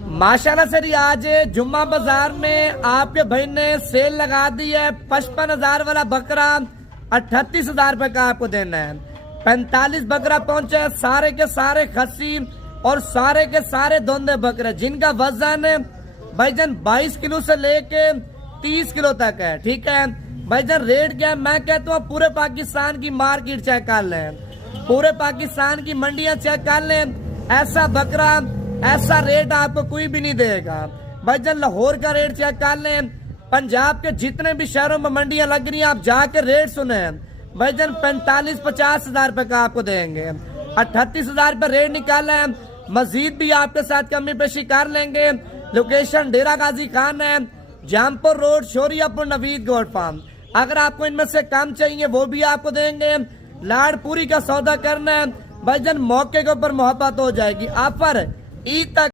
माशाल्लाह सर, ये आज जुम्मा बाजार में आपके भाई ने सेल लगा दी है। 55,000 वाला बकरा 38,000 रुपए का आपको देना है। 45 बकरा पहुंचे हैं, सारे के सारे खस्सी और सारे के सारे धोंदे बकरे, जिनका वजन भाईजान 22 किलो से लेके 30 किलो तक है। ठीक है भाईजान, रेट क्या है? मैं कहता हूँ पूरे पाकिस्तान की मार्केट चेक कर लें, पूरे पाकिस्तान की मंडियां चेक कर लें, ऐसा बकरा ऐसा रेट आपको कोई भी नहीं देगा। भाईजान लाहौर का रेट चेक कर लें, पंजाब के जितने भी शहरों में मंडियां लग रही हैं, आप जाके रेट सुने। भाईजान 45-50 हजार रुपए का आपको देंगे। 38,000 रुपए रेट निकाला है। मजीद भी आपके साथ कमी पेशी कर लेंगे। लोकेशन डेरा गाजी खान है, Jampur road, Shoriapur, Naveed goat farm. अगर आपको इनमें से कम चाहिए वो भी आपको देंगे। लाड़ पूरी का सौदा करना है भाईजान, मौके के ऊपर मोहब्बत हो जाएगी। ऑफर ईद तक